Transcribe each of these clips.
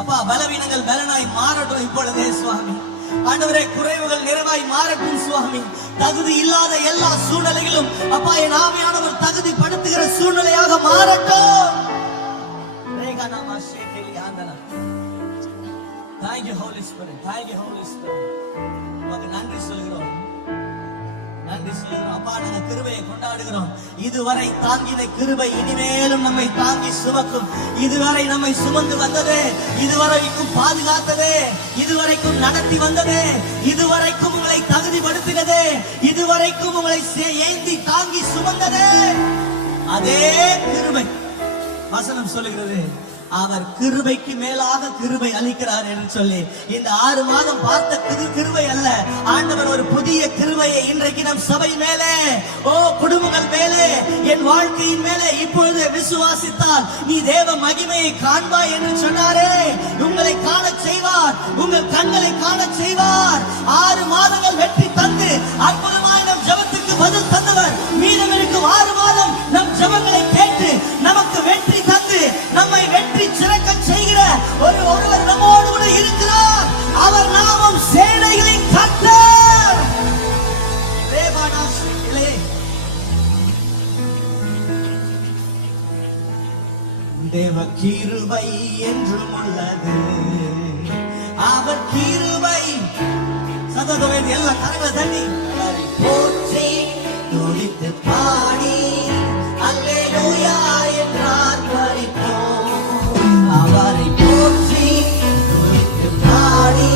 அப்பா பலவீனங்கள் பலனாய் மாறட்டும் இப்பொழுதே சுவாமி. ஆண்டவரே குறைவுகள் நிறைவாய் மாறட்டும் சுவாமி. தகுதி இல்லாத எல்லா சூழ்நிலைகளும் அப்பா என் ஆவியானவர் தகுதி படுத்துகிற சூழ்நிலையாக மாறட்டும். Thank you Holy Spirit. Thank you Holy Spirit. உமக்கு நன்றி சொல்கிறோம். நன்றி சொல்கிறோம் அப்பா. நாங்க கிருபையை கொண்டாடுகிறோம். இதுவரை தாங்கின கிருபை இனிமேலும் நம்மை தாங்கி சுமக்கும். இதுவரை நம்மை சுமந்து வந்ததே, இதுவரைக்கும் பாதுகாத்ததே, இதுவரைக்கும் நடத்தி வந்ததே, இதுவரைக்கும் உங்களை தகுதிப்படுத்தினதே, இதுவரைக்கும் உங்களை ஏந்தி தாங்கி சுமந்ததே அதே கிருபை. வசனம் சொல்லுகிறது அவர் கிருபைக்கு மேலாக கிருபை அளிக்கிறார் என்று சொல்லி. இந்த 6 மாதம் பார்த்த கிருபை அல்ல, ஆண்டவர் ஒரு புதிய கிருபையை இன்றைக்கு நம் சபை மேலே, குடும்பங்கள் மேலே, என் வாழ்க்கையின் மேலே இப்பொழுது விசுவாசித்தால் நீ தேவ மகிமையை காண்பாய் என்று சொன்னாரே. உங்களை காண செய்வார், உங்கள் கண்களை காண செய்வார். 6 மாதங்கள் வெற்றி தந்து அற்புதமாய் நம் ஜெபத்துக்கு பதில் தந்தவர். மீதம் இருக்கும் 6 மாதம் நம் ஜெபங்களை கேட்டு நமக்கு வெற்றி தந்து நம்மை வெற்றி சிறக்க செய்கிற ஒருவர் நம்மோடு கூட இருக்கிறார். அவர் நாமம் சேனைகளின் கர்த்தர். தேவ கிருபை என்றும் உள்ளது, அவர் கிருபை சததோடு எல்லா கரங்களை தண்ணி போற்றி துதித்து பாடி அல்லேலூயா என்றார் பரிப்போம். அவரை போற்றி துதித்து பாடி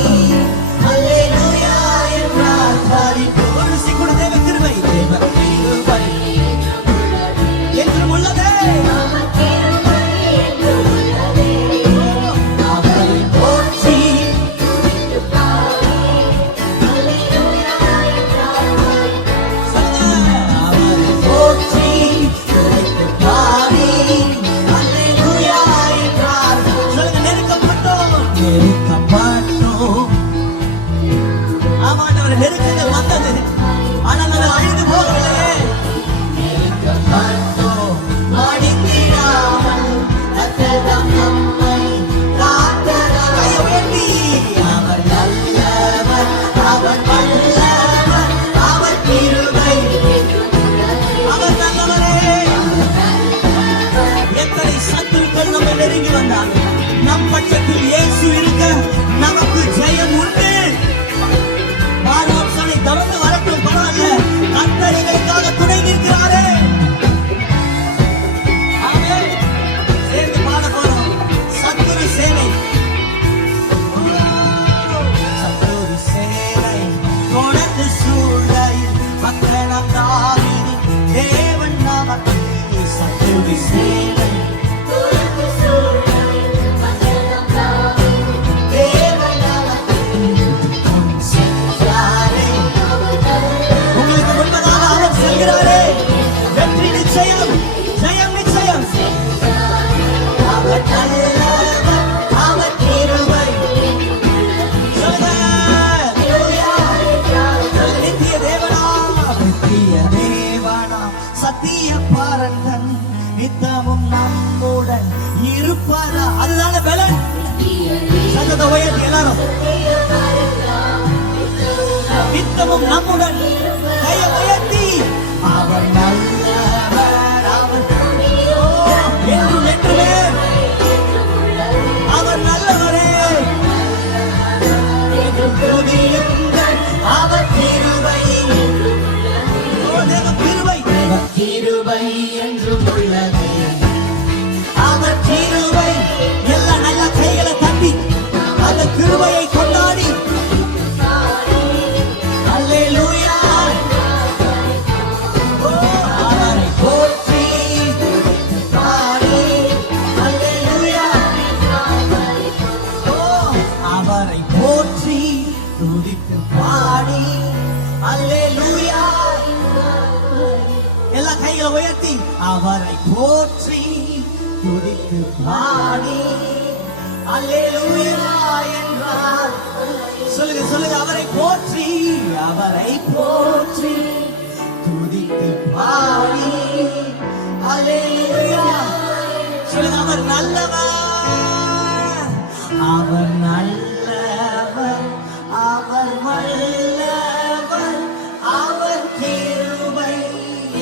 அல்லேலூயா என்றார் பரிப்போம். சிக்குட தேவ கிருபை, தேவ கிருபை என்றும் உள்ளதே. நெருக்கங்கள் வந்தது, ஆனால் அது அழிந்து போகவில்லை. அவர் நல்லவர், அவர் வல்லவர், அவர் கிருபை, அவர் நல்லவரே. எத்தனை சத்துருக்கள் நம்ம நெருங்கி வந்தாங்க, நம் பட்சத்தில் இயேசு இருக்க நமக்கு ஜெயம் உண்டு. தொடர்ந்து வரட்டும், பரவாயில்ல. கர்த்தர் எங்களுக்காக துணை நிற்கிறாரே. சேர்ந்து பாட போறோம். சத்துரு சேனை, சத்துரு சேனை தொடர்ந்து சூழ்நிலையில் மக்களம் தாவீது தேவன் நமக்கு. சத்துரு சேனை வெற்றி நிச்சயம், ஜெயம் நிச்சயம். அவர் நல்லவர், அவர் கிருபை. நித்திய தேவனா, நித்திய தேவனா, சத்திய பாரங்கன் நித்தமும் நம்முடன் இருப்பாரா. அதுதான பலன். சத்தத்தை உயர்த்தி எல்லாரும் நித்தமும் நம்முடன் கையை உயர்த்தி. அவர் நல்லவர், அவர் என்றும் என்றுமே அவர் நல்லவரே. அவர் கிருபை, கிருபை கிருபை என்றும் உள்ளது. அவர் கிருபை. எல்லா நல்ல கைகளை தட்டி அந்த கிருபையை கொண்டாடி அல்லேலூயா. எல்லா கைகளை உயர்த்தி அவரை போற்றி துதித்து பாடி அல்லேலூயா என்றார். சொல்லுங்க சொல்லுங்க, அவரை போற்றி, அவரை போற்றி துதித்து பாடி அல்லேலூயா. சொல்லுங்க, அவர் நல்லவர், அவர் நல்லவர், அவர் வல்லவர், அவர் கிருபை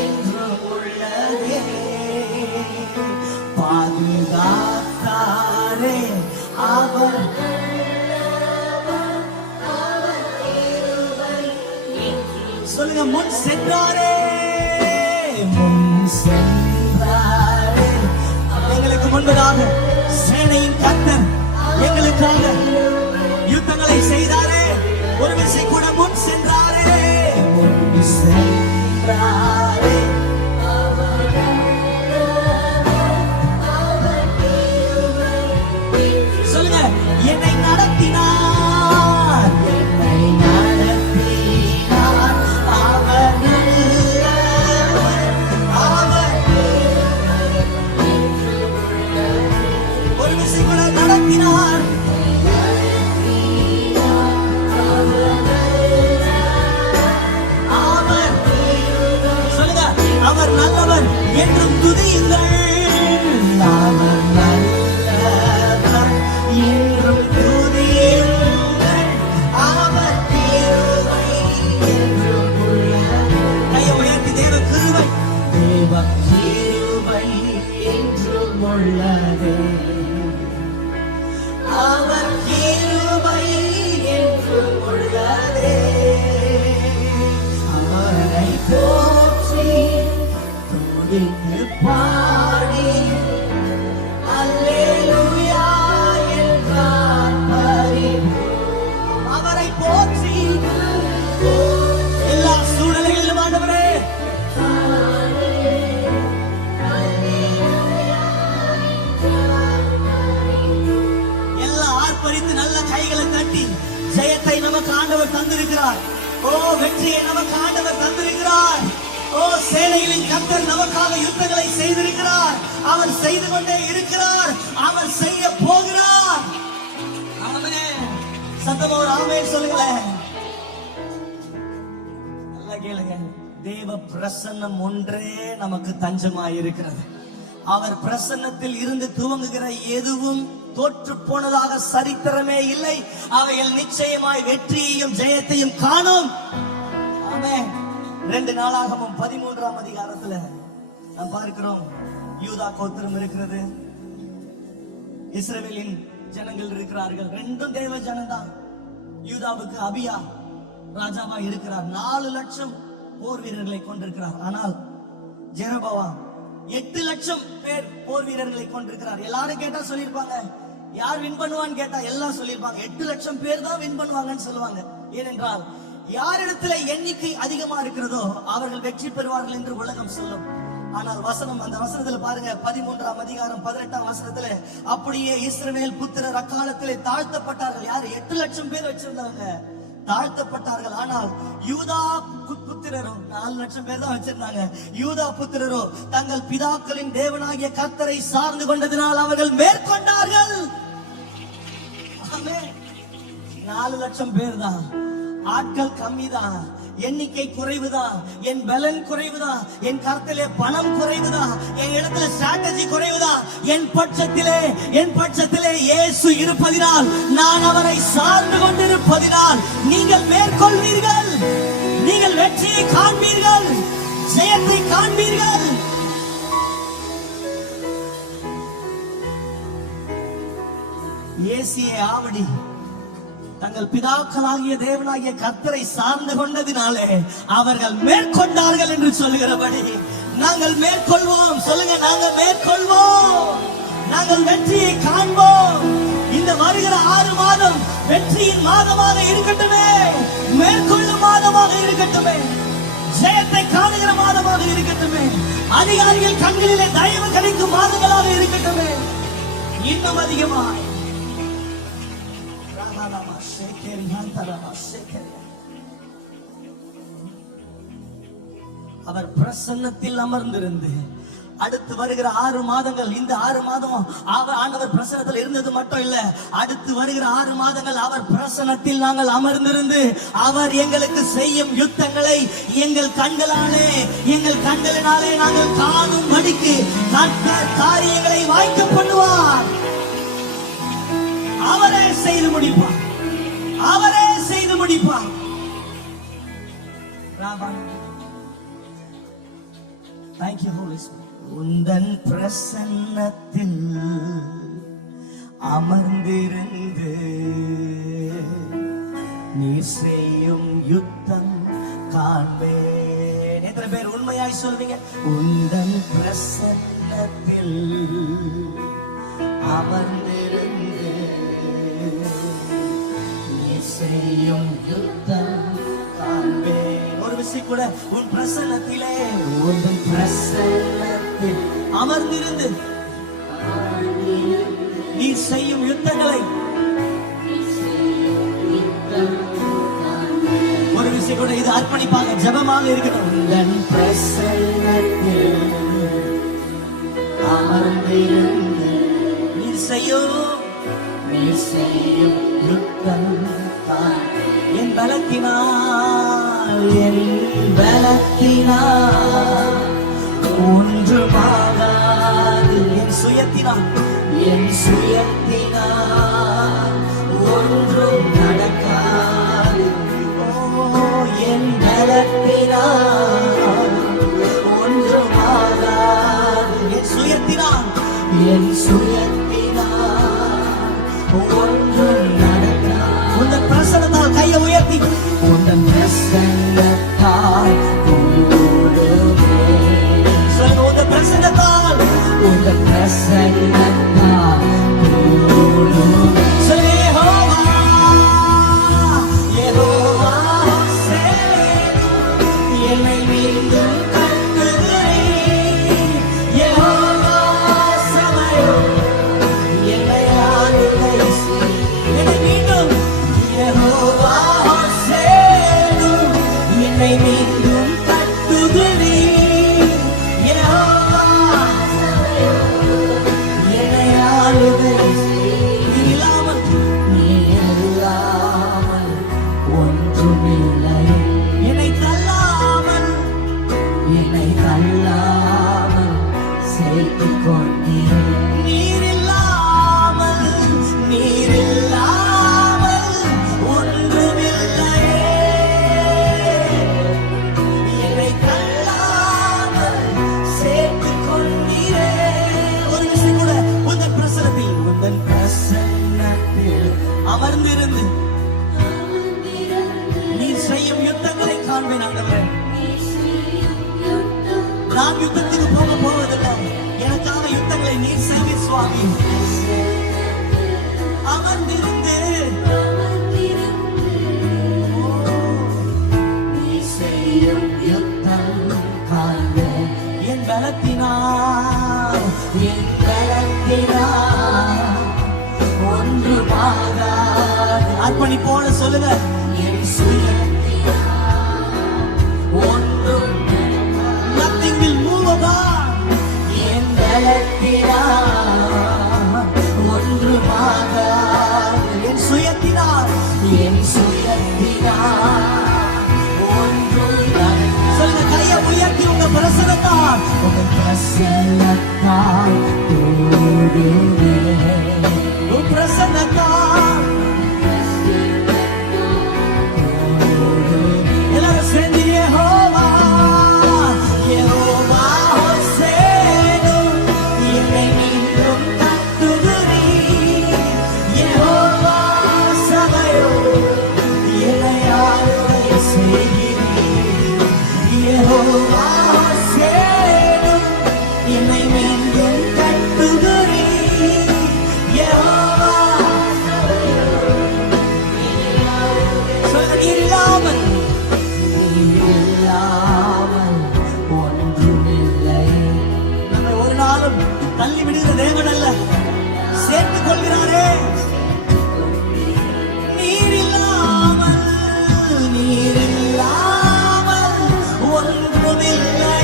என்றும் உள்ளதே. பாதுகாத்தாரே அவர் சொல்லுங்க, முன் சென்றாரே, முன் சென்றாரே. எங்களுக்கு முன்பதாக சேனையின் கர்த்தர் எங்களுக்காக யுத்தங்களை செய்தாரே. ஒரு விசை கூட முன் சென்றாரே, முன் சென்றாரே. சொல்லுங்க, என்னை நடத்தினார், என்னை நடத்தினார், அவர் நல்லவர், அவர் ஒரு விசை கூட நடத்தினார். அவர் நல்லவர் என்றும் துதியுங்கள், அவர் நல்லவர் என்றும் துதியுங்கள், அவர் கிருபை என்றும் உள்ளதே. கையை உயர்த்தி, தேவ கிருபை, தேவ கிருபை என்றும் உள்ளதே, அவர் கிருபை என்றும் உள்ளதே. அவரை போற்றி பாடி அல்லேலூயா என்றார் பரிபூரண. அவரை போற்றி எல்லா சூழ்நிலைகளிலும் ஆண்டவரே எல்லாம் ஆர்ப்பரித்து நல்ல கைகளை தட்டி ஜெயத்தை நமக்கு ஆண்டவர் தந்திருக்கிறார். ஓ, வெற்றியை நமக்கு ஆண்டவர் தந்திருக்கிறார். ஓ, சேனைகளின் கர்த்தர் நமக்காக யுத்தங்களை செய்திருக்கிறார். அவர் செய்து கொண்டே இருக்கிறார், அவர் செய்ய போகிறார். ஆமென். சத்தமா ஒரு ஆமென் சொல்லுங்களேன். நல்லா கேளுங்க. தேவ பிரசன்னம் ஒன்றே நமக்கு தஞ்சமாய் இருக்கிறது. அவர் பிரசன்னத்தில் இருந்து துவங்குகிற எதுவும் தோற்று போனதாக சரித்திரமே இல்லை. அவைகள் நிச்சயமாய் வெற்றியையும் ஜெயத்தையும் காணும். ஆமென். 2 நாளாகமம் 13ஆம் அதிகாரத்துல நாம் பார்க்கிறோம், யூதா கோத்திரம் இருக்கிறது, இஸ்ரவேலின் ஜனங்கள் இருக்கிறார்கள். ரெண்டும் தேவ ஜனம்தான். யூதாவுக்கு அபியா ராஜாவா இருக்கிறார். 4 லட்சம் போர் வீரர்களை கொண்டிருக்கிறார். ஆனால் ஜெரபாவாம் 8 லட்சம் பேர் போர் வீரர்களை கொண்டிருக்கிறார். எல்லாரும் கேட்டா சொல்லிருப்பாங்க, யார் வின் பண்ணுவான்னு கேட்டா எல்லாம் சொல்லிருப்பாங்க 8 லட்சம் பேர் தான் வின் பண்ணுவாங்கன்னு சொல்லுவாங்க. ஏனென்றால் யாரிடத்துல எண்ணிக்கை அதிகமா இருக்கிறதோ அவர்கள் வெற்றி பெறுவார்கள் என்று உலகம் சொல்லும். ஆனால் வசனம், அந்த வசனத்துல பாருங்க, 13ஆம் அதிகாரம் 18ஆம் வசனத்துல, அப்படியே இஸ்ரவேல் புத்திரர் அக்காலத்திலே தாழ்த்தப்பட்டார்கள். யாரு? 8 லட்சம் பேர் வச்சிருந்தவங்க தாழ்த்தப்பட்டார்கள். ஆனால் யூதா புத்திரரோ 4 லட்சம் பேர் தான் வச்சிருந்தாங்க. யூதா புத்திரரோ தங்கள் பிதாக்களின் தேவனாகிய கர்த்தரை சார்ந்து கொண்டதினால் அவர்கள் மேற்கொண்டார்கள். 4 லட்சம் பேர் தான், ஆட்கள் கம்மிதான், எண்ணிக்கை குறைவுதான், என் பலன் குறைவுதான், என் கருத்திலே பணம் குறைவுதான், என் இடத்துல ஸ்ட்ராட்டஜி குறைவுதான். என் பட்சத்திலே இயேசு இருப்பதினால், நான் அவரை சார்ந்து கொண்டிருப்பதினால் நீங்கள் மேற்கொள்வீர்கள், நீங்கள் வெற்றியை காண்பீர்கள், ஜெயத்தை காண்பீர்கள். ஏசியே ஆவடி தங்கள் பிதாக்களாகிய தேவனாகிய கர்த்தரை சார்ந்து கொண்டதினாலே அவர்கள் மேற்கொண்டார்கள் என்று சொல்லுகிறபடி நாங்கள் மேற்கொள்வோம். சொல்லுங்க, நாங்கள் மேற்கொள்வோம், நாங்கள் வெற்றியை காண்போம். இந்த வருகிற 6 மாதம் வெற்றியின் மாதமாக இருக்கட்டுமே, மேற்கொள்ளும் மாதமாக இருக்கட்டுமே, ஜெயத்தை காணுகிற மாதமாக இருக்கட்டுமே, அதிகாரிகள் கண்களிலே தயவு கிடைக்கும் மாதங்களாக இருக்கட்டுமே. இன்னும் அதிகமாய் அவர் பிரசன்னத்தில் அமர்ந்திருந்து அடுத்து வருகிற 6 மாதங்கள், இந்த 6 மாதம் ஆண்டவர் பிரசன்னத்தில் இருந்தது மட்டும் இல்ல, அடுத்து வருகிற 6 மாதங்கள் அவர் பிரசன்னத்தில் நாங்கள் அமர்ந்திருந்து அவர் எங்களுக்கு செய்யும் யுத்தங்களை எங்கள் கண்களினாலே நாங்கள் காணும் படிக்கு கர்த்தர் காரியங்களை வாய்க்க பண்ணுவார். அவரே செய்து முடிப்பார். அவரே செய்து முடிப்பார். Thank you, Holy Spirit. உந்தன் பிரசன்னத்தில் அமர்ந்திருந்து நீ செய்யும் யுத்தம் காண்பேன். எத்தனை பேர் உண்மையாய் சொல்வீங்க? உந்தன் பிரசன்னத்தில் அமர்ந்திருந்து நீ செய்யும் யுத்தம் காண்பேன். ஒரு விஷயம் கூட, உன் பிரசன்னத்திலே, உன் பிரசன்னத்தில் அமர்ந்திருந்து நீ செய்யும் யுத்தங்களை. ஒரு விஷயம் கூட, இது அர்ப்பணிப்பாக ஜெபமாக இருக்கணும். உன் பிரசன்னத்தில் அமர்ந்திருந்து நீ செய்யும் யுத்தம் என் பலத்தினால், என் பலத்தினால் ஒன்றுமாகாது. என் சுயத்தினால் ஒன்றும் நடக்காது. என் பலத்தினால் ஒன்றுமாகாது. என் சுயத்தினால் ஒன்றும் நடக்காது. உந்தன் பிரசன்னத்தால் கையை உயர்த்தி, உந்தன் பிரசன்னத்தால் கூடுமே. சொல்லுங்க, உந்தன் பிரசன்னத்தால், உந்தன் பிரசன்னத்தால் கூடுமே. சொல்லுங்க, யெகோவா, யெகோவா சேனை என்னை மீண்டும் கட்டுகிறீர். யெகோவா சமயம் என்னை ஆளுகை செய். என்னை மீண்டும், யெகோவா சேனை என்னை மீண்டும் கட்டுகிறீர். யெகோவா என்னை ஆளுகை செய். நீ இல்லாமல் ஒன்றுமில்லை. என்னை தள்ளாமல் சேர்த்துக் கொண்டீர். நீர் இல்லாமல் ஒன்றுமில்லை. என்னை தள்ளாமல் சேர்த்துக் கொண்டீரே. ஒரு விஷயம் கூட, உந்தன் பிரசன்னத்தில் அமர்ந்திருந்து நீர் செய்யும் யுத்தங்களை காண்பேன். ஆண்டவரே, நான் யுத்தத்துக்கு போவதில்லை. எனக்காக யுத்தங்களை நீர் செய்ய சுவாமி. அமர்ந்திருந்து நீர் செய்யும் யுத்தம் காண்பேன். என் பலத்தினால் ஒன்றுமாகாது. அர்ப்பணிப்போட சொல்லுங்க, என் சுயத்தினால் ஒன்றும் nothing will move about. என் பலத்தினால் ஒன்றுமாகாது. என் சுயத்தினால் ஒன்றும் சொல்லுங்க, கையை உயர்த்தி, உங்க பிரசன்னத்தால் கூடுமே. உன் பிரசன்னத்தால் எல்லாரும் சேர்ந்து, யெகோவா, யெகோவா சேனை என்னை மீண்டும் கட்டுகிறீர். யெகோவா சபையோடு என்னை ஆளுகை செய்கிறீர். யெகோவா சேனை என்னை மீண்டும் கட்டுகிறீர். யெகோவா சொல்லுங்க, நீர் இல்லாமல் ஒன்றுமில்லை. நம்மை ஒரு நாளும் தள்ளி விடுகிற தேவன் அல்ல, சேர்த்துக் கொள்கிறாரே. நீர் இல்லாமல் ஒன்றுமில்லை.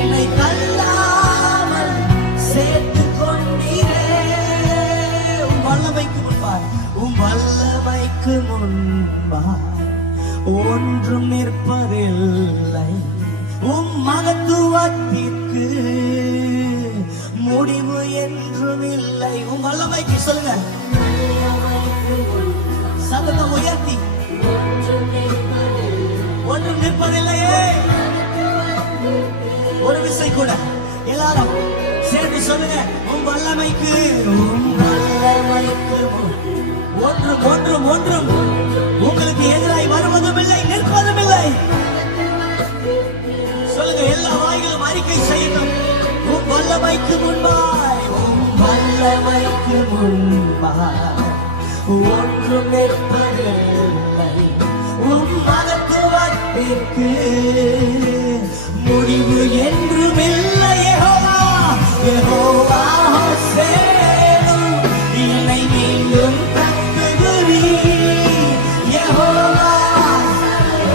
என்னை தள்ளாமல் சேர்த்துக் கொண்டீரே. உம் வல்லமைக்கு முன்பாய் ஒன்றும் நிற்பதில்லை. உம் மகத்துவத்திற்கு முடிவு என்றும் இல்லை. உன் வல்லமைக்கு சொல்லுங்க, சத்தம் உயர்த்தி. ஒன்றும் நிற்பதில்லையே. ஒரு விசை கூட எல்லாரும் சேர்ந்து சொல்லுங்க, உன் வல்லமைக்கு ஒன்றும் ஒன்றும் ஒன்றும் உங்களுக்கு எதிராய் வருவதும் இல்லை, நிற்பதும் இல்லை. சொல்லுங்க, எல்லா வாய்களும் அறிக்கை செய்யணும். உன் வல்லமைக்கு முன்பாய், உன் வல்லமைக்கு முன்பாய் ஒன்றும் நிற்பதில்லை. உன் மகத்துவத்திற்கு முடிவு என்றும் இல்லை. யெகோவா, யெகோவா ஹோசேனா, என்னை மீண்டும் கட்டுகிறீர். யெகோவா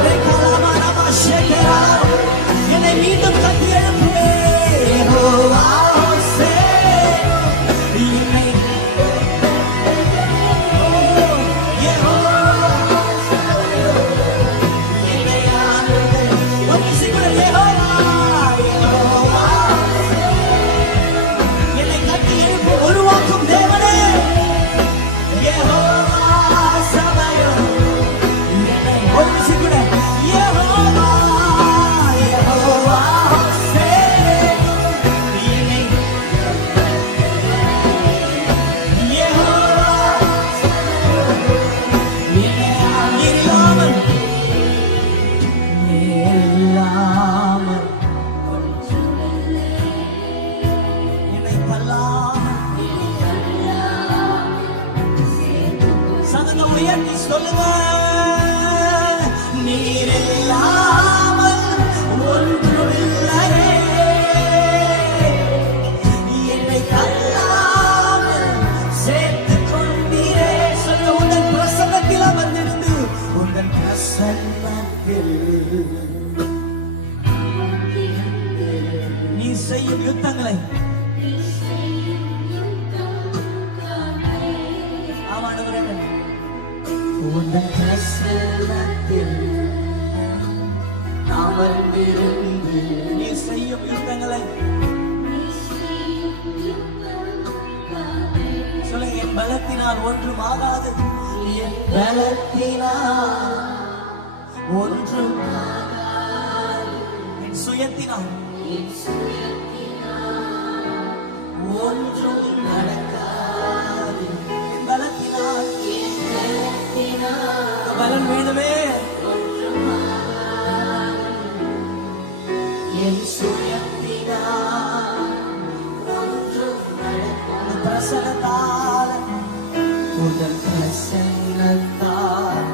ரெகலமனமஷேகரா, என்னை மீண்டும் கட்டி எழுப்புவே. யெகோவா ஹோசேனா, என்னை உயர்த்தி சொல்லுங்க, நீர் இல்லாமல் ஒன்றுமில்லையே. என்னை தள்ளாமல் சேர்த்துக் கொண்டீரே. சொல்லுங்க, உங்கள் பிரசன்னத்தில் அமர்ந்திருந்து, உங்கள் பிரசன்னத்தில் நீ செய்யும் யுத்தங்களை உந்தன் பிரசன்னத்தில் அமர்ந்திருந்து நீ செய்யும் யுத்தங்களை சொல்லுங்க, என் பலத்தினால் ஒன்றும் ஆகாது. என் பலத்தினால் ஒன்றும் ஆகாது. என் சுயத்தினால் ஒன்றும் நடக்காது. என் பலத்தினால் பலன் வேண்டுமே. என் சுயத்தினால் ஒன்றும் நடக்காது. பிரசன்னத்தால், உங்கள் பிரசன்னத்தால்.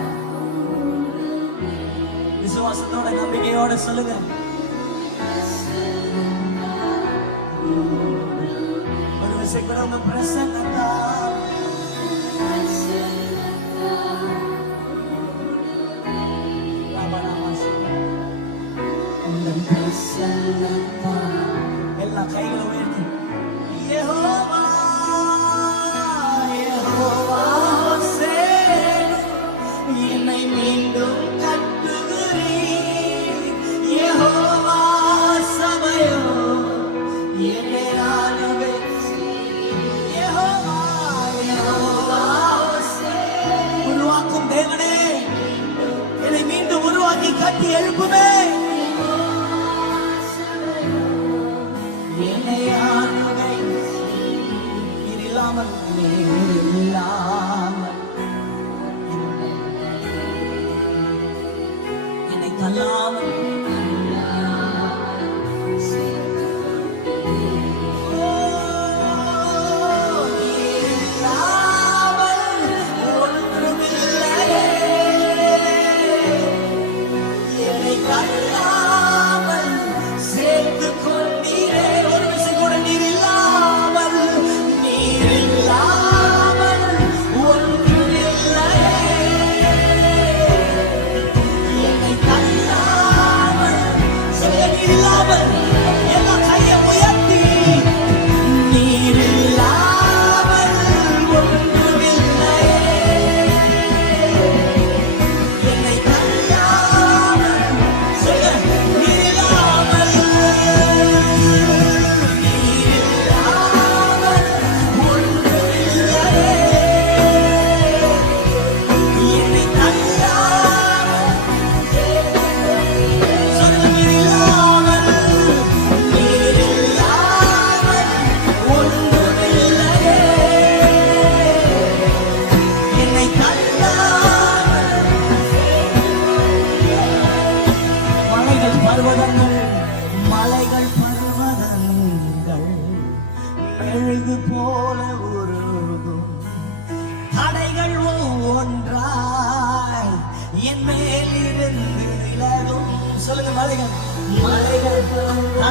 விசுவாசத்தோட நம்பிக்கையோட சொல்லுங்க, ஒரு விஷயம் கூட உங்க பிரசன்னத்தால். எல்லா கைகளை உயர்த்தி, யெகோவா, யெகோவா ஹோசேனா, என்னை மீண்டும் கட்டுகிறீர். யெகோவா சபையோன், என்னை ஆளுகை செய்யும். யெகோவா, யெகோவா ஹோசேனா, உருவாக்கும் தேவனே, என்னை மீண்டும் உருவாக்கி கட்டி எழுப்புமே. என்னை தள்ளாமல்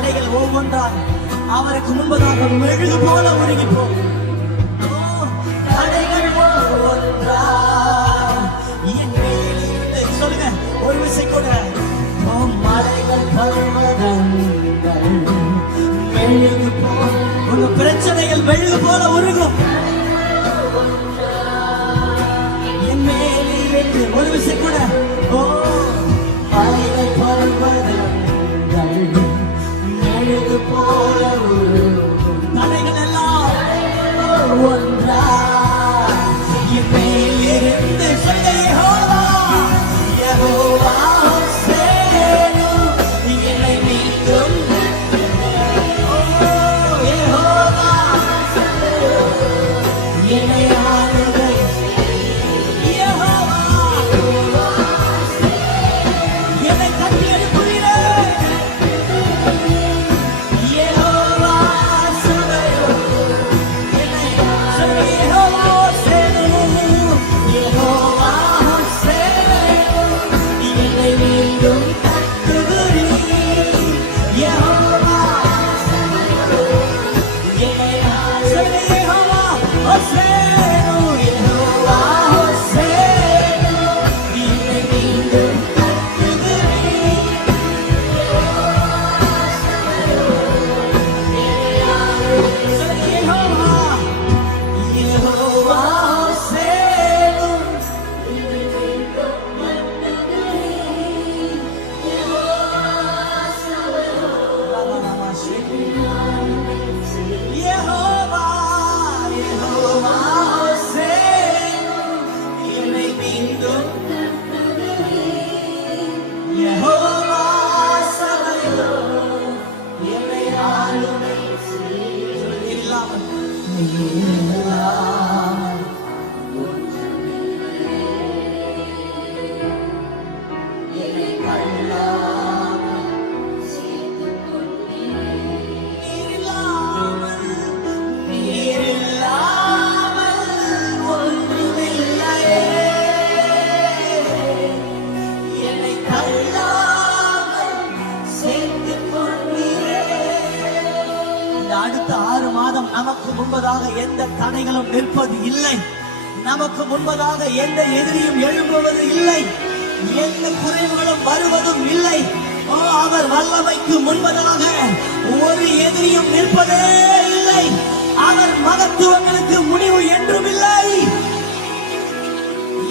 தடைகள் ஒவ்வொன்றாய் அவருக்கு முன்பதாக மெழுகு போல உருகி போகும். தடைகள் ஒவ்வொன்றாய் என் மேல் இருந்து சொல்லுங்க ஒரு விசை கூட. மலைகள் பர்வதங்கள் மெழுகு போல, உங்க பிரச்சனைகள் மெழுகு போல உருகும். என் மேல் இருந்து ஒரு விசை கூட. மலைகள் பர்வதங்கள் மெழுகு போல உருகும். தடைகள் எல்லாம் ஒன்றா என் மேல் இருந்து சொல்ல யெகோவா யெகோவா சேனு என்னை மீண்டும் யெகோவா என்னை ஆளுகை யெகோவா என்னை கட்டி எழுப்புகிறே யெகோவா சபையோ என்னை சொல்ல யெகோவா சேனு யெகோவா சேனு என்னை மீண்டும் கட்டுகிறீர் யெகோவா என்னை சொல்ல யெகோவா சேனு யெகோவா சேனு என்னை மீண்டும் கட்டுகிறீர் சொல்ல யெகோவா யெகோவா சேனு யெகோவா யெகோவா சேனு என்னை மீண்டும் யெகோவா சபையோ என்னை ஆளுகை செய்யும். இல்லாமல் என்னை கல்லாமல் நீரில்லாமல் ஒன்றுமில்லையே. என்னை தள்ளாமல் சேர்த்துக் கொண்டீரே. இந்த அடுத்த 6 மாதம் நமக்கு முன்பதாக எந்த தடைகளும் நிற்பது இல்லை. நமக்கு முன்பதாக எந்த எதிரியும் எழும்புவது இல்லை. எந்த குறைவுகளும் வருவதும் இல்லை. அவர் வல்லமைக்கு முன்பதாக ஒரு எதிரியும் நிற்பதே இல்லை. அவர் மகத்துவங்களுக்கு முடிவு என்றும் இல்லை.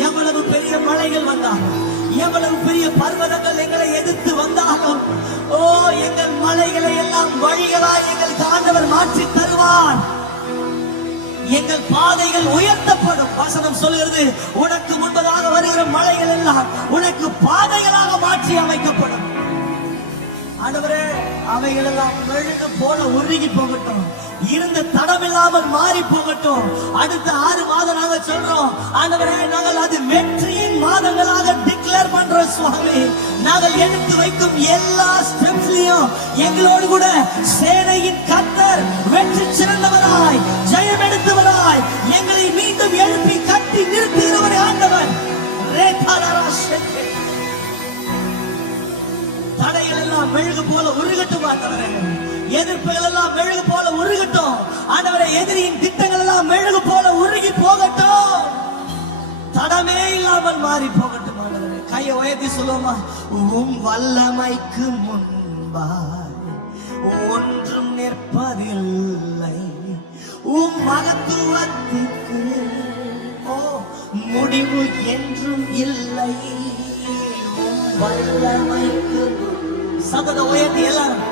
எவ்வளவு பெரிய மலைகள் வந்தாலும், எவ்வளவு பெரிய பர்வதங்கள் எங்களை எதிர்த்து வந்தாலும், எங்கள் மலைகளை எல்லாம் வழிகளாய் எங்களுக்கு ஆண்டவர் மாற்றி தருவார். எங்கள் பாதைகள் உயர்த்தப்படும். வசனம் சொல்கிறது, உனக்கு முன்பதாக வருகிற மலைகள் எல்லாம் உனக்கு பாதைகளாக மாற்றி அமைக்கப்படும். ஆண்டவரே, அவைகள் எல்லாம் மெழுகு போல உருகி போகட்டும். இருந்த தடமில்லாமல் மாறி போகட்டும். அடுத்த 6 மாதம் நாங்க சொல்றோம், ஆண்டவரே, நாங்கள் அது வெற்றியின் மாதங்களாக டிக்ளேர் பண்றோம் சுவாமி. நாங்கள் எடுத்து வைக்கும் எல்லா ஸ்டெப்ஸ்லயும் எங்களோடு கூட சேனையின் கர்த்தர் வெற்றி சிறந்தவராய், ஜெயம் எடுத்தவராய், எங்களை மீண்டும் எழுப்பி கட்டி நிறுத்துகிறவரே ஆண்டவர். தடைகள் எல்லாம் மெழுகு போல உருகட்டும் ஆண்டவரே. எதிர்ப்புகள் எல்லாம் மெழுகு போல உருகட்டும் ஆண்டவரே. எதிரியின் திட்டங்கள் எல்லாம் மெழுகு போல உருகி போகட்டும். தடமே இல்லாமல் மாறி போகட்டும் ஆண்டவரே. கையை உயர்த்தி சொல்லுவோமா? உம் வல்லமைக்கு முன்பாய் ஒன்றும் நிற்பதில்லை. உம் மகத்துவத்துக்கு முடிவு என்றும் இல்லை. உம் வல்லமைக்கு சபத உயர்த்தி எல்லாரும்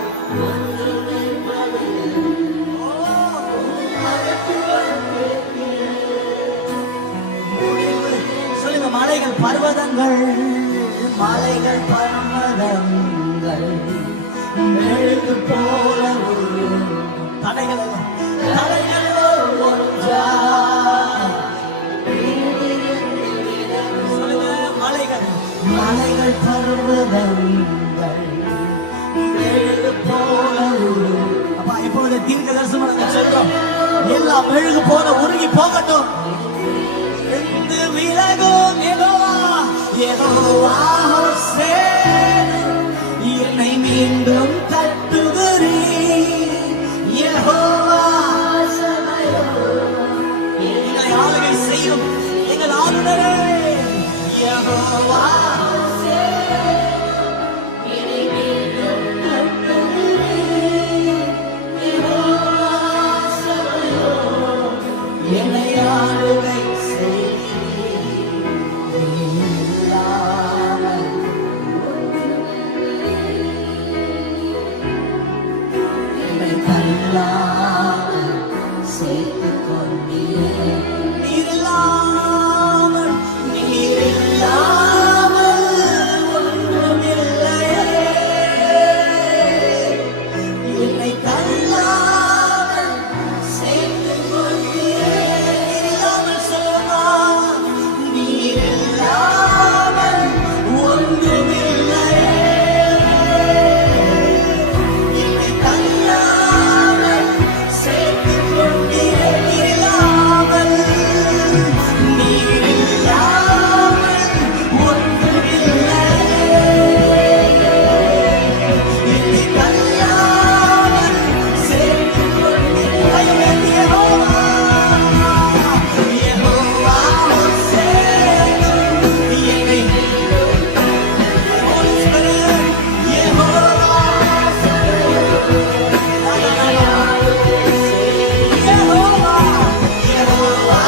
சொல்லுங்க. மலைகள் பர்வதங்கள், மலைகள் பர்வதங்கள் மெழுகு போல தடைகள் ஒன்றாய். சொல்லுங்க. மலைகள் மலைகள் பர்வதங்கள் மெழுகு போல அப்பா இப்போது தீர்க்க தரிசனம் சொல்றோம். எல்லாம் மெழுகு போல உருகி போகட்டும். எந்த விலகும் யெகோவா யெகோவா சேனை என்னை மீண்டும் கட்டுகிறீர். ஆளுநரே யெகோவா என்னை ஆளுகை சேர்த்துக் கொண்டீரே நீரில்லாமல் ஒன்றுமில்லையே என்னை தள்ளாமல் சேர்த்துக் கொண்டீரே நீரில்லாமல் சொல்லுமா நீரில்லாமல் ஒன்றுமில்லையே என்னை தள்ளாமல் சேர்த்துக் கொண்டீரே நீரில்லாமல் என்னை தள்ளாமல் சேர்த்துக் கொண்டீரே கைவேந்தி யெகோவா யெகோவா சேரும் என்னை Holy Spirit யெகோவா யெகோவா யெகோவா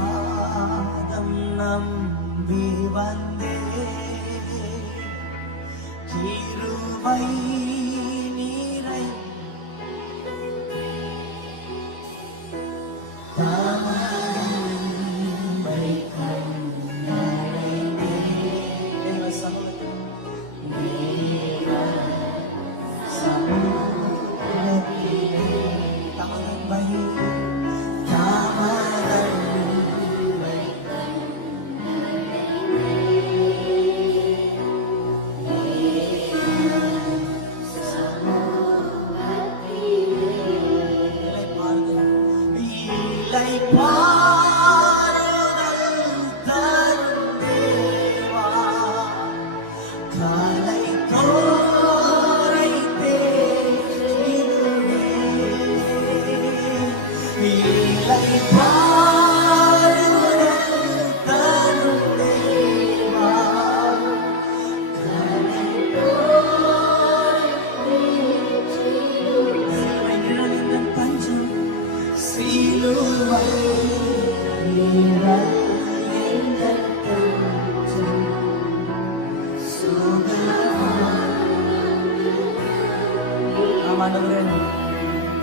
பாதம் நம்பி வந்தே கிருபை நீரை தாமரை கண்ணடைந்தே தேவ சமூகத்திலே தாமரை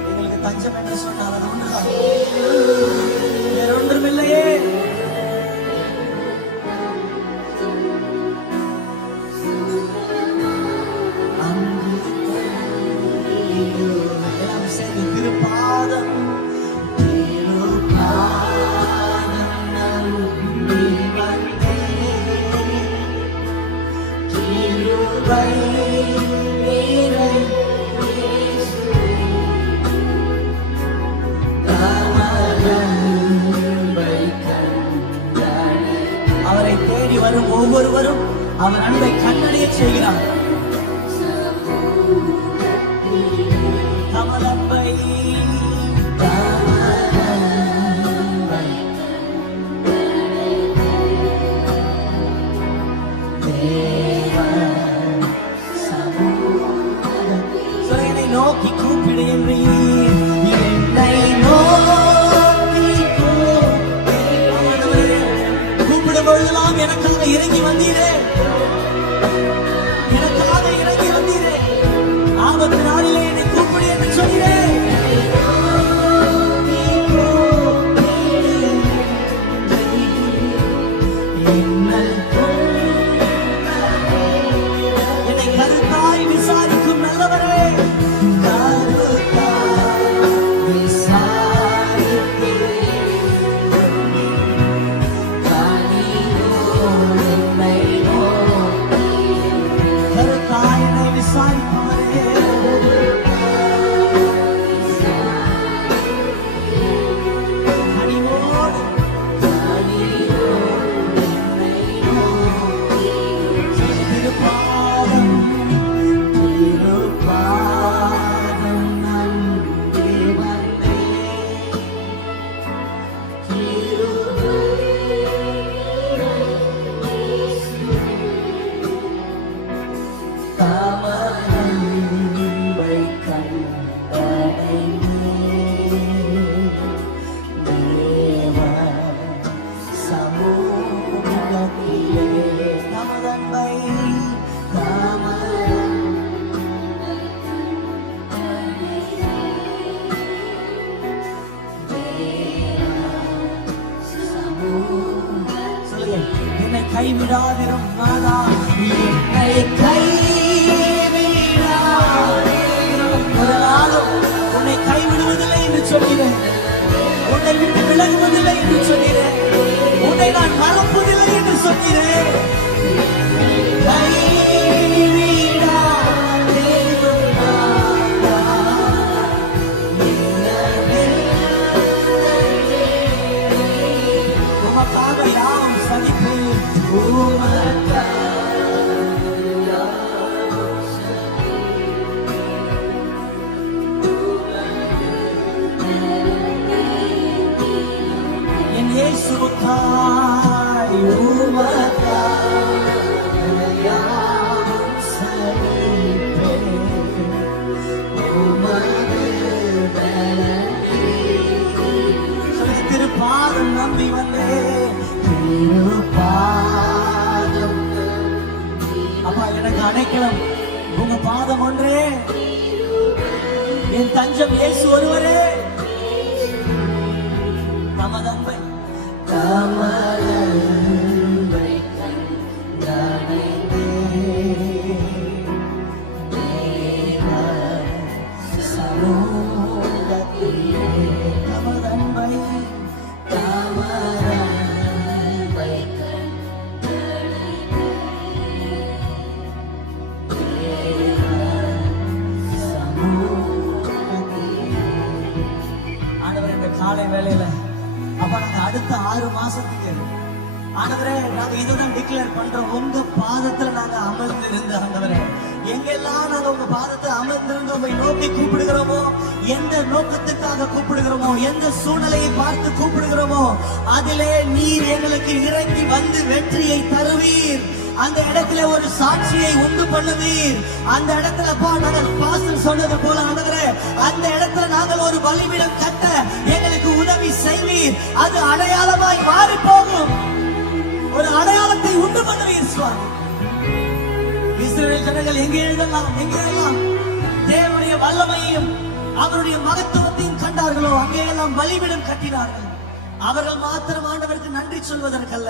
எங்களுக்கு தஞ்சம் என்று சொன்னால் அது ஒன்றுதான் வேறொன்றுமில்லையே திருப்பாதம் அவரை தேடி வரும் ஒவ்வொருவரும் அவர் அன்பை கண்ணடைய செய்கிறார். கமலப்பை நோக்கி கூப்பிடு என்று என்னை நோக்கி கூப்பிடும் பொழுதெல்லாம் எனக்காக இறங்கி வந்தீரே, எனக்காக நன்மை தாமதம். சொல்லுங்க, என்னை கைவிடாதிரும் நாதா, என்னை கைவிடாதிரும். ஒரு நாளும் உன்னை கைவிடுவதில்லை என்று சொல்கிறேன், உன்னை விட்டு விலகுவதில்லை என்று சொல்கிறேன், உன்னை நான் மறப்பதில்லை என்று சொல்கிறேன். உமக்காக யாவும் சகிப்பேன். என் இயேசுவுக்காய் உமக்காய் யாவும் சகிப்பேன். உமது திருப்பாதம் நம்பி வந்தேன். திருப்பாதம் அப்பா எனக்கு அடைக்கலம் உங்க பாதம் ஒன்றே, என் தஞ்சம் இயேசு ஒருவரே. தமதன்பை தமதன்பை கண்டடைந்தே தேவ சமூகத்திலே. தமதன்பை தமதன்பை காலை வேளையில அப்ப நாங்க அடுத்த 6 மாசத்துக்கு ஆண்டவரே நாங்க இதுதான் டிக்ளேர் பண்றோம், உங்க பாதத்துல நாங்க அமர்ந்திருந்த ஆண்டவரே, எங்கெல்லாம் நாங்க உங்க பாதத்தை அமர்ந்திருந்து உங்களை நோக்கி கூப்பிடுகிறோமோ, எந்த நோக்கத்துக்காக கூப்பிடுகிறோமோ, எந்த சூழ்நிலையை பார்த்து கூப்பிடுகிறோமோ, அதிலே நீர் எங்களுக்கு இறங்கி வந்து வெற்றியை தருவீர். அந்த இடத்துல ஒரு சாட்சியை உண்டு பண்ணுவீர். அந்த இடத்துல நாங்கள் பாஸ்டர் சொன்னது போல ஆண்டவரே, அந்த இடத்துல நாங்கள் ஒரு பலிபீடம் கட்ட எங்களுக்கு உதவி செய்வீர். அது அடையாளமாய் மாறி போகும். ஒரு அடையாளத்தை உண்டு பண்ணுவீர் சுவாமி. இஸ்ரவேல் ஜனங்கள் எங்கெல்லாம் தேவனுடைய வல்லமையையும் அவருடைய மகத்துவத்தையும் கண்டார்களோ அங்கேயெல்லாம் பலிபீடம் கட்டினார்கள். அவர்கள் மாத்திரம் ஆண்டவருக்கு நன்றி சொல்வதற்கல்ல,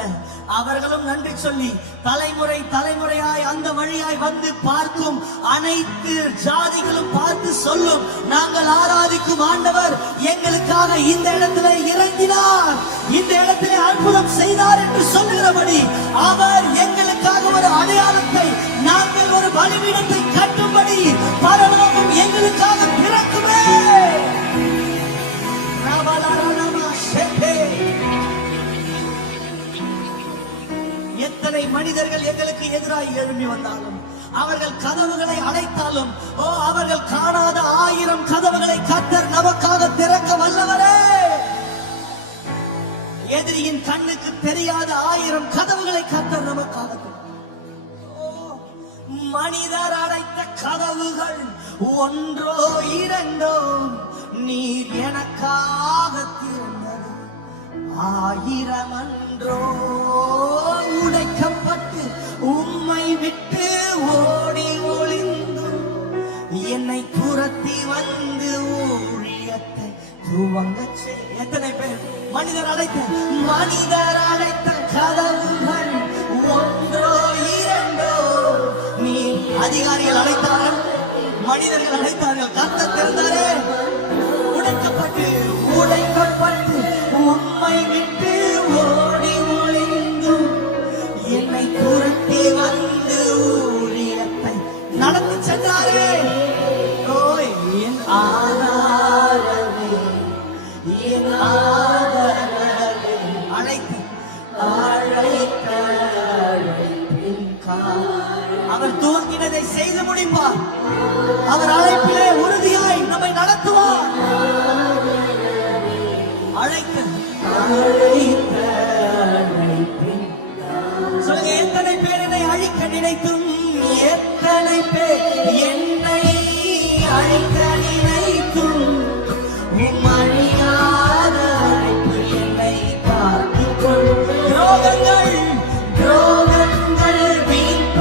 அவர்களும் நன்றி சொல்லி தலைமுறை தலைமுறையாய் அந்த வழியாய் வந்து பார்க்கும் அனைத்து ஜாதிகளும் பார்த்து சொல்லும், நாங்கள் ஆராதிக்கும் ஆண்டவர் எங்களுக்காக இந்த இடத்துல இறங்கினார், இந்த இடத்திலே அற்புதம் செய்தார் என்று சொல்லுகிறபடி அவர் எங்களுக்காக ஒரு அடையாளத்தை, நாங்கள் ஒரு பலிபீடத்தை கட்டும்படி பரலோகம் எங்களுக்காக பிறக்குமே. எத்தனை மனிதர்கள் எங்களுக்கு எதிராக எழும்பி வந்தாலும், அவர்கள் கதவுகளை அடைத்தாலும், அவர்கள் காணாத 1000 கதவுகளை கர்த்தர் நமக்காக திறக்க வல்லவரே. எதிரியின் கண்ணுக்கு தெரியாத 1000 கதவுகளை கர்த்தர் நமக்காக. மனிதர் அடைத்த கதவுகள் ஒன்றோ இரண்டோ, நீர் எனக்காக திறந்தது 1000 அன்றோ. உடைக்கப்பட்டு உம்மை விட்டு ஓடி ஒளிந்து என்னை துரத்தி வந்து ஊழியத்தை துவங்க. எத்தனை பேர் மனிதர் அடைத்த கதவுகள் ஒன்றோ இரண்டோ, நீ அதிகாரிகள் அடைத்தார்கள், மனிதர்கள் அடைத்தார்கள், கர்த்தர் திறந்தாரே. உடைக்கப்பட்டு உம்மை விட்டு ஓடி ஒளிந்து என்னை துரத்தி வந்து ஊழியத்தை நடத்தி சென்றாரே. என் ஆதாரமே, என் ஆதாரமே, அவர் துவங்கினதை செய்து முடிப்பார். அவர் அழைப்பிலே உறுதியாய் நம்மை நடத்துவார். சொல்லுங்க, எத்தனை பேர் என்னை அழிக்க நினைத்தும், எத்தனை பேர் என்னை அழிக்க நினைத்தும், அழியாத அழைப்பு என்னை காத்துக் கொள். துரோகங்கள் வீண்ப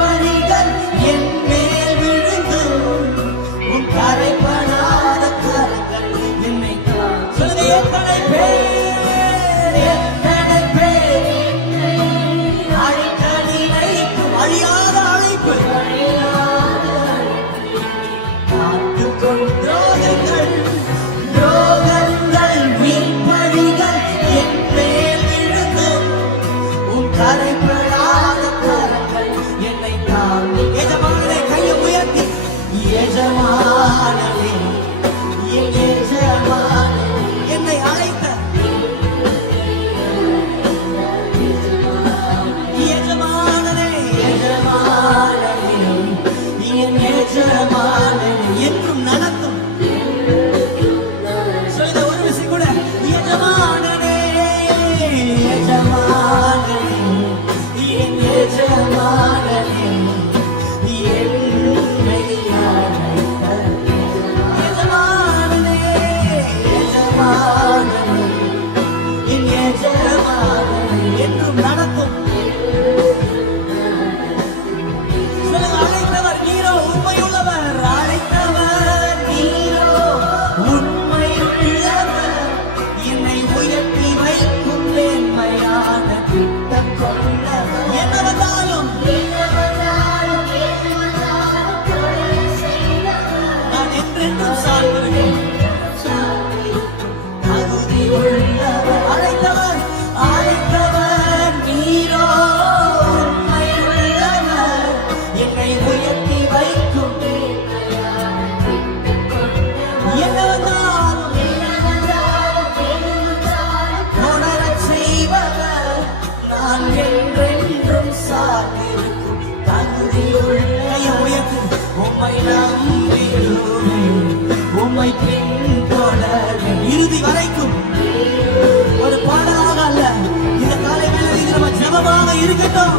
இருக்கட்டும்.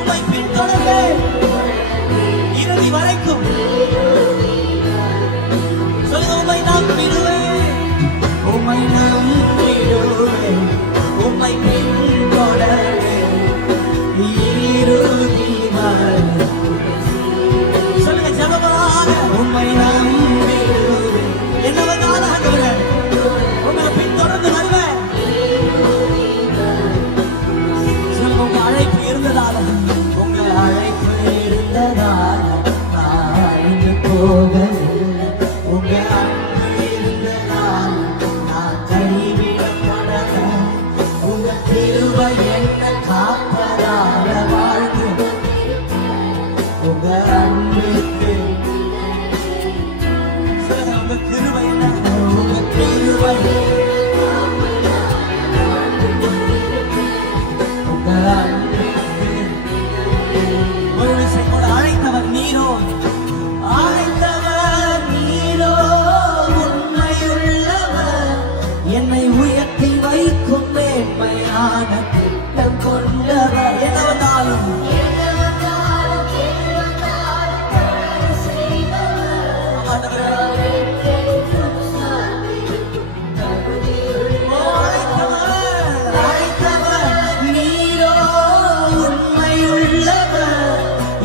உம்மை பின்தொடர்வேன் இறுதி வரைக்கும். சொல்லுங்க, உம்மை நம்பிடுவேன், உம்மை நம்பிடுவேன், உம்மை பின்தொடர்வேன் இறுதி வரை. சொல்லுங்க ஜெபமாக, உம்மை நம்பிடுவேன். என்ன வந்தாலும் ஆண்டவரே உங்களை பின்தொடர்ந்து வருவேன். சொல்லுங்க, உங்க அழைப்பு இருந்ததால, உங்க அழைப்பு இருந்ததால நான் போகவில்லை. உங்க அன்பு இருந்ததால் நான் கைவிடப்படல. உங்க கிருபை என்ன காப்பதால வாழ்ந்து உங்க அன்புக்கு. சொல்லுங்க, உங்க கிருபை என்ன, உங்க கிருபை உங்க அன்புக்கு. ஒரு விஷயம் கூட, அழைத்தவர் நீரோ, அழைத்தவர் நீரோ, உண்மையுள்ளவர், என்னை உயர்த்தி வைக்கும் மேன்மையான திட்டம் கொண்டவர். என்ன வந்தாலும்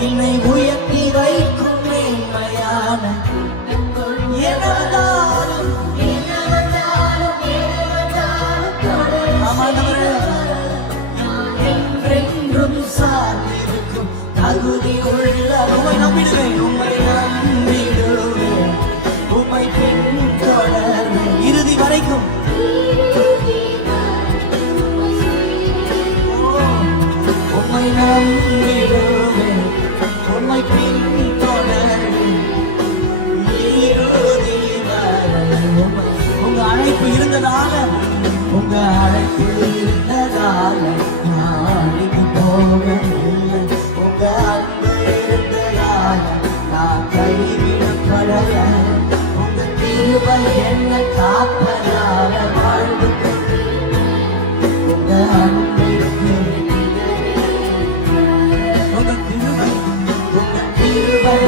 என்னை உயர்த்தி வைக்கும் மேன்மையான என்றென்றும் சார்ந்திருக்கும் தகுதி உள்ள. உம்மை நம்பிடுவேன், உம்மை நம்பிடுவேன், உம்மை பின்தொடர்வேன் இறுதி வரைக்கும். உம்மை நம்பிடுவேன், உம்மை பின்தொடர்வேன் இறுதி வரை. உங்க அழைப்பு இருந்ததால, உங்க அழைப்பு இருந்ததால நாளைக்கு போகவில்லை. உங்க அன்பு இருந்ததால நான் கைவிடப்படல. உங்க கிருபை என்ன காப்பதால வாழ்ந்து உங்க அன்பிற்கு. உங்க கிருபை, உங்க கிருபை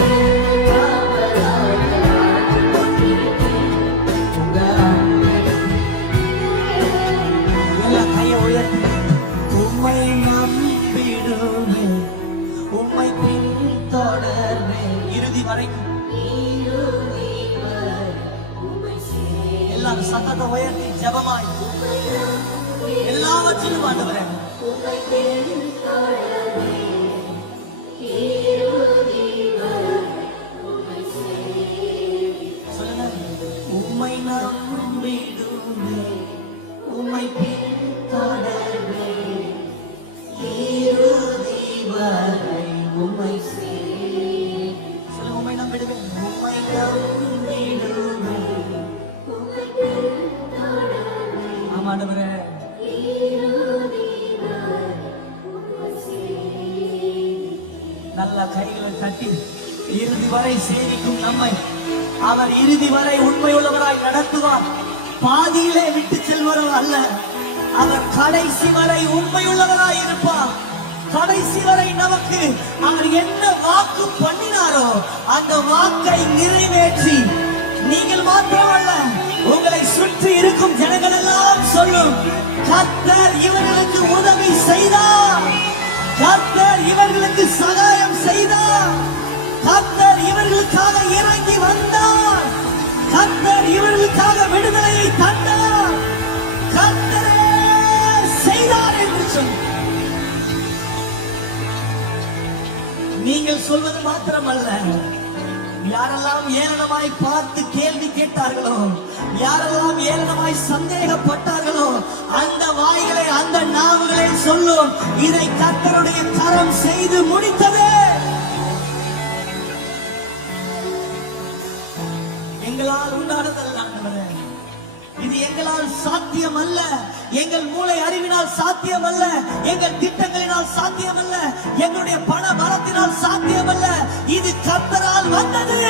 உங்க எல்லாம் கையை உயர்த்தி. உம்மை நம்பிடுவேன், உம்மை பின்தொடர்வேன் இறுதி வரைக்கும். எல்லாரும் சத்தத்தை உயர்த்தி ஜெபமாய் எல்லாவற்றிலும் ஆண்டவரே சொல்லுங்க, உம்மை நம்பிடுவேன், உம்மை பின்தொடர்வேன் இறுதி வரை உம்மை சேருவேன். சொல்லுங்க, உம்மை நம்பிடுவேன், உம்மை நம்பிடுவேன். ஆமா ஆண்டவரே, நல்ல கைகளை தட்டி இறுதி வரை சேவிக்கும் நம்மை அவர் இறுதி வரை உண்மை உள்ளவராய் நடத்துவார். பாதியிலே விட்டு செல்வரோ அல்ல, அவர் கடைசி வரை உண்மை உள்ளவராய் இருப்பார். கடைசி வரை நமக்கு அவர் என்ன வாக்கு பண்ணினாரோ அந்த வாக்கை நிறைவேற்றி, நீங்கள் மாத்திரமல்ல உங்களை சுற்றி இருக்கும் ஜனங்கள் எல்லாம் சொல்லும், கர்த்தர் இவர்களுக்கு உதவி செய்தார், கர்த்தர் இவர்களுக்கு சகாயம் செய்தார், கர்த்தர் இவர்களுக்காக இறங்கி வந்தார், கர்த்தர் இவர்களுக்காக விடுதலையை தந்தார், கர்த்தரே செய்தார் என்று சொன்னார். நீங்கள் சொல்வது மாத்திரமல்ல, யாரெல்லாம் ஏளனமாய் பார்த்து கேள்வி கேட்டார்களோ, யாரெல்லாம் ஏளனமாய் சந்தேகப்பட்டார்களோ, அந்த வாய்களை அந்த நாவுகளை சொல்லும், இதை கர்த்தருடைய கரம் செய்து முடித்தது. எங்களால் உண்டானதல்ல ஆண்டவரே, இது எங்களால் சாத்தியம் அல்ல, எங்கள் மூளை அறிவினால் சாத்தியம் அல்ல, எங்கள் திட்டங்களினால் சாத்தியம் அல்ல, எங்களுடைய பண பலத்தினால் சாத்தியம் அல்ல, இது கர்த்தரால் வந்தது.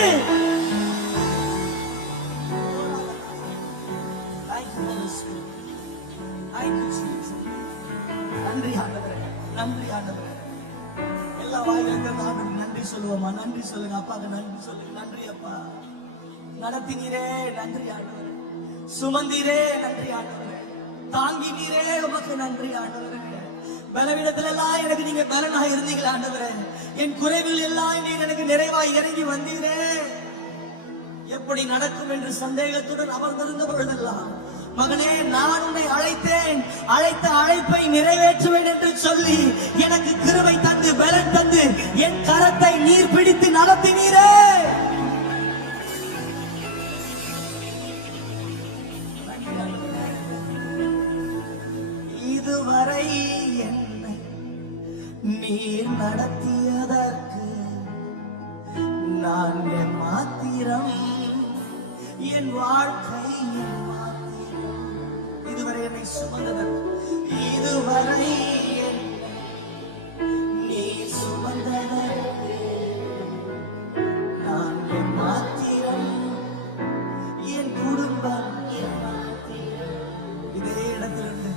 எல்லா வாயிலிருந்து ஆண்டவருக்கு நன்றி சொல்லுவோமா? நன்றி சொல்லுங்க. அப்பாக்கு நன்றி சொல்லுங்க. நன்றி அப்பா, நடத்தினீரே நன்றி ஆண்டவரே, சுமந்தீரே நன்றி ஆண்டவரே, தாங்கினீரே உமக்கு நன்றி ஆண்டவரே. பலவீனத்துல எல்லாம் எனக்கு நீங்க பலனாக இருந்தீங்களா ஆண்டவரே? என் குறைவில் எல்லாம் நீர் எனக்கு நிறைவாய் இறங்கி வந்தீரே. எப்படி நடக்கும் என்று சந்தேகத்துடன் அமர்ந்திருந்த பொழுதெல்லாம், மகனே நான் உன்னை அழைத்தேன், அழைத்த அழைப்பை நிறைவேற்றுவேன் என்று சொல்லி எனக்கு கிருபை தந்து பலன் தந்து என் கரத்தை நீர் பிடித்து நடத்தினீரே. இதுவரை என்னை நீர் நடத்தியதற்கு நான் என் மாத்திரம், என் வாழ்க்கை என் மாத்திரம். இதுவரை என்னை சுமந்ததற்கு, இதுவரை என்னை நீ சுமந்ததற்கு நான் என் மாத்திரம், என் குடும்பம் என் மாத்திரம். இதே இடத்திலிருந்து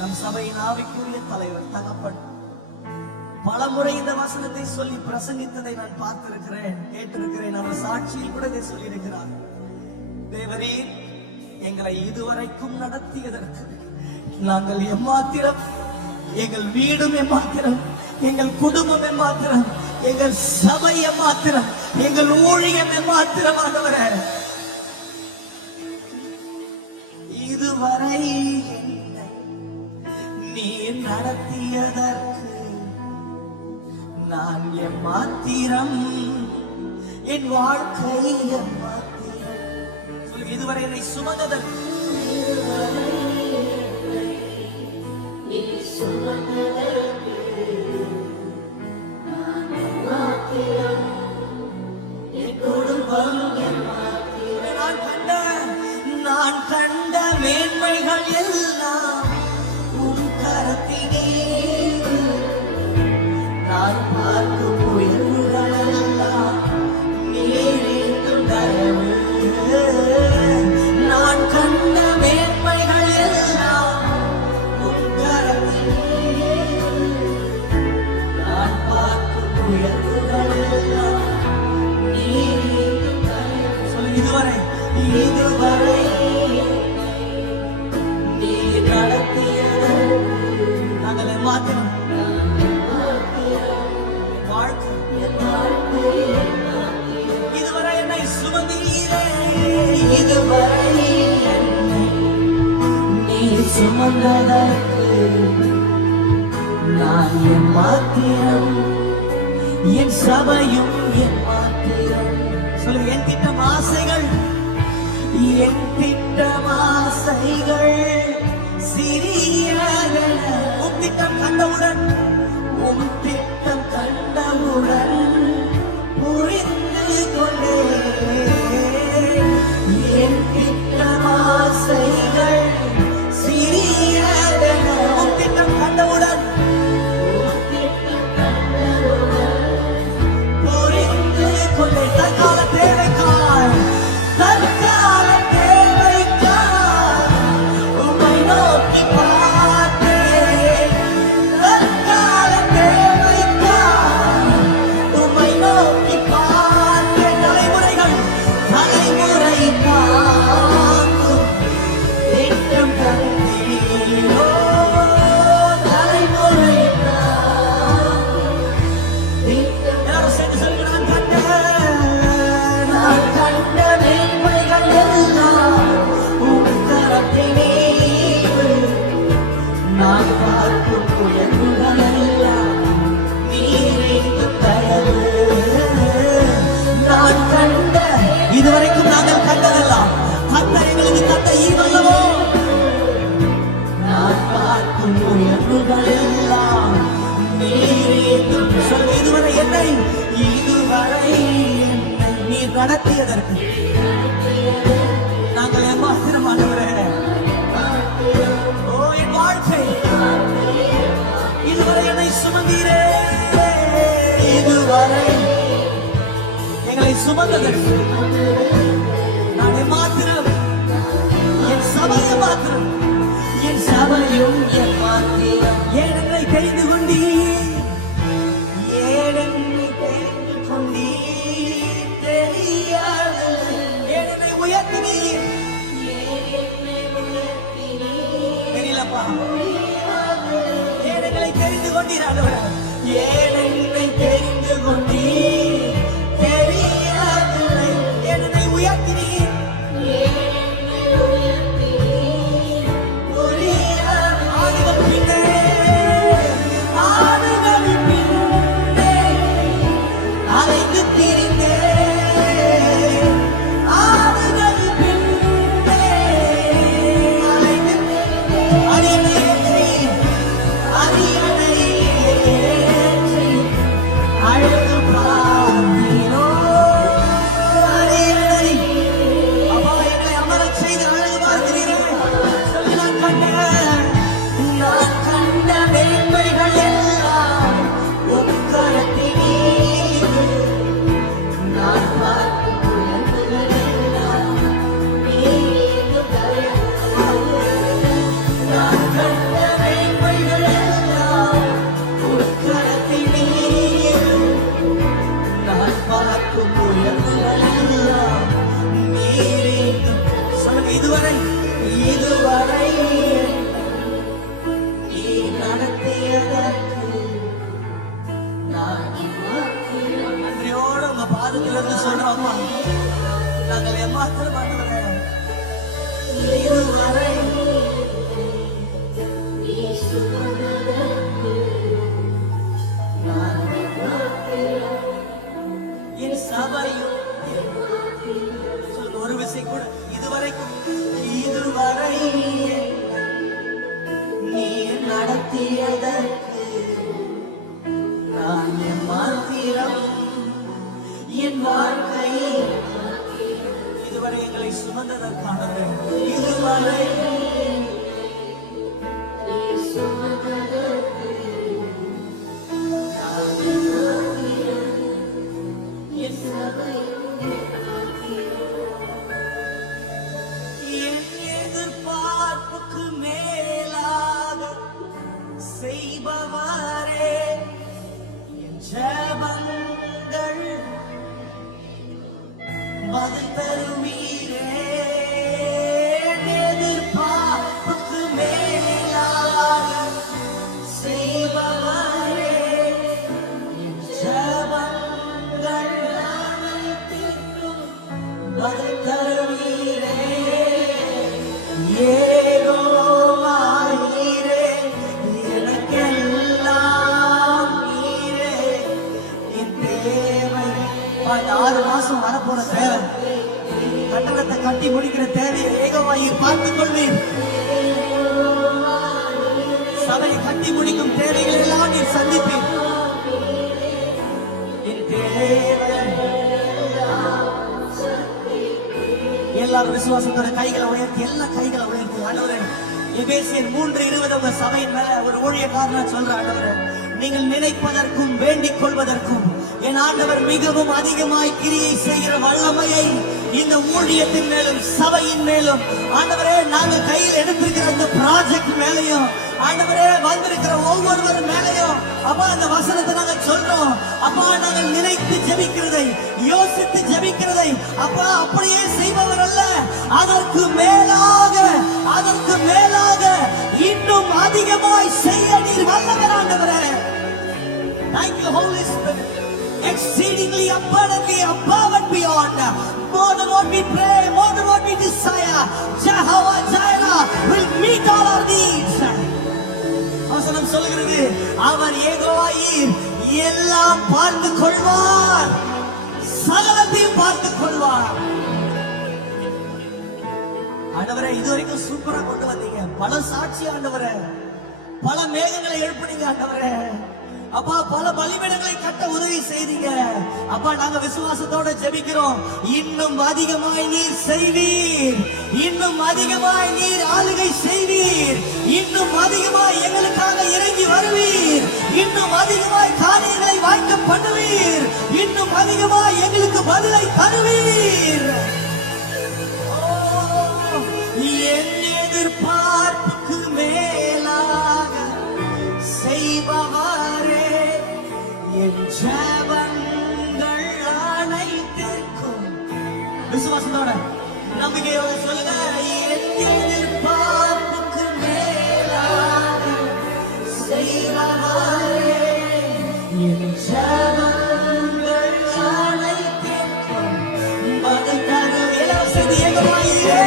நம் சபையின் ஆவிக்குரிய தலைவர் தகப்பன் பலமுறை இந்த வசனத்தை சொல்லி பிரசங்கித்ததை நான் பார்த்திருக்கிறேன், கேட்டிருக்கிறேன். அவர் சாட்சியில் கூட இதை சொல்லி இருக்கிறார். தேவரீர் எங்களை இதுவரைக்கும் நடத்தியதற்கு நாங்கள் எம்மாத்திரம், எங்கள் வீடும் எம்மாத்திரம், எங்கள் குடும்பம் எம்மாத்திரம், எங்கள் சபை எம்மாத்திரம், எங்கள் ஊழியம் எம்மாத்திரம் ஆண்டவரே. இதுவரை என்னை நீர் நடத்தியதற்கு நான் எம்மாத்திரம், என் வாழ்க்கை எம்மாத்திரம். சொல்லுங்க, இதுவரை என்னை சுமந்ததற்கு, நான் கண்ட மேன்மைகள் எல்லாம் உன் கரத்திலே, நான் பார்க்கும் உயர்வுகள் எல்லாம் நீரேற்றும் தயவு. நான் கண்ட மேன்மைகள் எல்லாம் உன் கரத்திலே, நான் பார்க்கும் உயர்வுகள் எல்லாம் நீரேற்றும் தயவு. சொல்லு, இதுவரை இதுவரை நீ நடத்தியது நாங்கள் மாத்திரம் இதுவரை என்னை சுமந்தீரே. இதுவரை என்னை நீ சுமந்ததற்கு நான் என் மாத்திரம், என் சபையும் என் மாத்திரம். சொல்லுங்க, என் திட்டம் ஆசைகள், என் திட்டம் ஆசைகள் சிறியன. உன் திட்டம் கண்டவுடன், உன் திட்டம் கண்டவுடன் புரிந்து கொண்டே. என் திட்டம் ஆசைகள் சிறியன. உன் திட்டம் கண்டவுடன், புரிந்து கொண்டே. தற்கால தேவைக்காய், தற்கால தேவைக்காய் உம்மை நோக்கி பார்த்தேன். தற்கால தேவைக்காய் உம்மை நோக்கி பார்த்தேன். தலைமுறைகள் தலைமுறை காக்கும் திட்டம் கண்டீரோ. தலைமுறை காக்கும் திட்டம். எல்லாரும் சேர்ந்து சொல்லுங்க, நான் கண்ட மேன்மைகள் எல்லாம் உன் கரத்திலே, நான் பார்க்கும் உயர்வுகள் எல்லாம் நீரேற்றும் தயவு. நான் கண்ட, இதுவரைக்கும் நாங்கள் கண்டதெல்லாம் கர்த்தர் எங்களுக்கு தந்த ஈவல்லவோ. நான் பார்க்கும் உயர்வுகள் எல்லாம் நீரேற்றும். சொல்லுங்க, இதுவரை என்னை, இதுவரை என்னை நீர் நடத்தியதற்கு நாங்கள் ஏமாத்திரமானவரே. ஓ என் வாழ்க்கை, இதுவரை என்னை சுமந்தீரே. இதுவரை எங்களை சுமந்ததற்கு நான் ஏமாத்திரம், என் சபையை மாத்திரம், என் சபையும் என் மாத்திரம். ஏன் என்னை தெரிந்து கொண்டீர், நன்றியோட உங்க பாதத்திலிருந்து சொல்றோம்மா, நாங்கள் எம்மாத்திரம் ஆண்டவரே இதுவரை என் சபையும் ஒரு விசை கூட இதுவரைக்கும் இதுவரை நீ நடத்தியதற்கு நான் எம்மாத்திரம் என் வாழ்க்கை இதுவரை எங்களை சுமந்ததற்கானது இதுவரை எதிர்பார்ப்புக்கு மேலாக செய்பவரே என் ஜெபங்கள் பதில் தருவீரே. எதிர்பார்ப்புக்கு மேலாக செய்பவரே என் ஜெபங்கள் அனைத்திற்கும் பதில் தருவீரே. ஏகோவாயிரே எனக்கெல்லாம் நீரே என் தேவை. 6 மாசம் வரப்போற தேவை, கட்டணத்தை கட்டி முடிக்கிற தேவையை ஏகோவாயிர் பார்த்துக் கொள்வீர். சபையை கட்டி முடிக்கும் தேவைகள் எல்லாம் நீர் சந்திப்பீர். என் தேவை எல்லாரும் விசுவாசத்தோட கைகளை உயர்த்தி, எல்லா கைகளை உயர்த்தி ஆண்டவரே, எபேசியர் 3:20 உங்க சபையின் மேல ஒரு ஊழியக்காரன் சொல்ற ஆண்டவரே, நீங்கள் நினைப்பதற்கும் வேண்டிக் கொள்வதற்கும் என் ஆண்டவர் மிகவும் அதிகமாய் கிரியை செய்கிற வல்லமையை இந்த ஊழியத்தின் மேலும் சபையின் மேலும் ஆண்டவரே நாங்கள் கையில் எடுத்திருக்கிற இந்த ப்ராஜெக்ட் மேலையும் ஆண்டவரே வந்திருக்கிற ஒவ்வொருவர் மேலையும் அப்பா அந்த வசனத்தை நாங்கள் சொல்றோம். அப்பா நாங்கள் நினைத்து ஜெபிக்கிறதை, யோசித்து ஜெபிக்கிறதை அப்பா அப்படியே செய்பவர் அல்ல, அதற்கு மேலாக இன்னும் அதிகமாய் செய்ய நீர் வல்லவர் ஆண்டவரே. Thank you Holy Spirit. Exceedingly abundantly above and beyond, more than what we pray, more than what we desire, Jehovah Jireh will meet all our needs. வசனம் சொல்கிறது, அவர் யெகோவாயீர் எல்லாம் பார்த்து கொள்வார், சகலத்தையும் பார்த்து கொள்வார். ஆண்டவரே இதுவரைக்கும் சூப்பரா கொண்டு வந்தீங்க, பல சாட்சி ஆண்டவரே, பல மேகங்களை எழுப்புனீங்க ஆண்டவரே. அப்பா பல பலிபீடங்களை கட்ட உதவி செய்தீங்க. அப்பா நாங்க விசுவாசத்தோட ஜெபிக்கிறோம், இன்னும் அதிகமாய் நீர் செய்வீர், இன்னும் அதிகமாய் நீர் ஆளுகை செய்வீர், இன்னும் அதிகமாய் எங்களுக்காக இறங்கி வருவீர், இன்னும் அதிகமாய் காரியங்களை வாய்க்க பண்ணுவீர், இன்னும் அதிகமாய் எங்களுக்கு பதிலை தருவீர். என் எதிர்பார்ப்புக்கு மேலாக செய்பவரே என் ஜெபங்கள் அனைத்திற்கும் விசுவாசத்தோட நம்பிக்கையோட சொல்லுங்க, என் எதிர்பார்ப்புக்கு மேலாக செய்பவரே என் ஜெபங்கள் அனைத்திற்கும் பதில் தரு. எல்லாரும் சேர்ந்து ஏகமாயிரே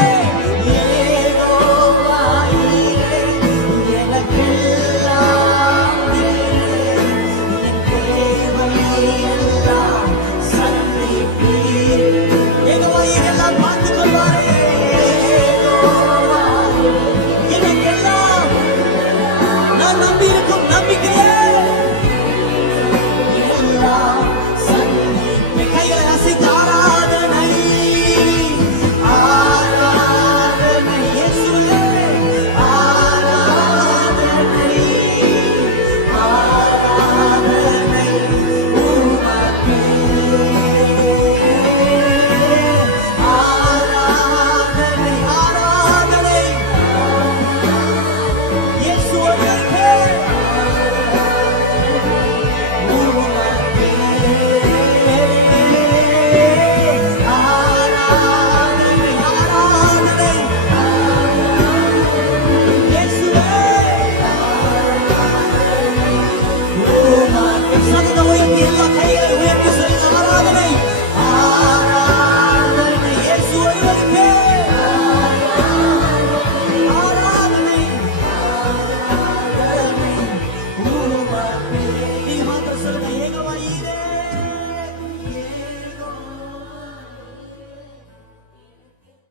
நம்பி இருக்கும் நம்பிக்கையே வைத்து எல்லா கைகளை உயர்த்தி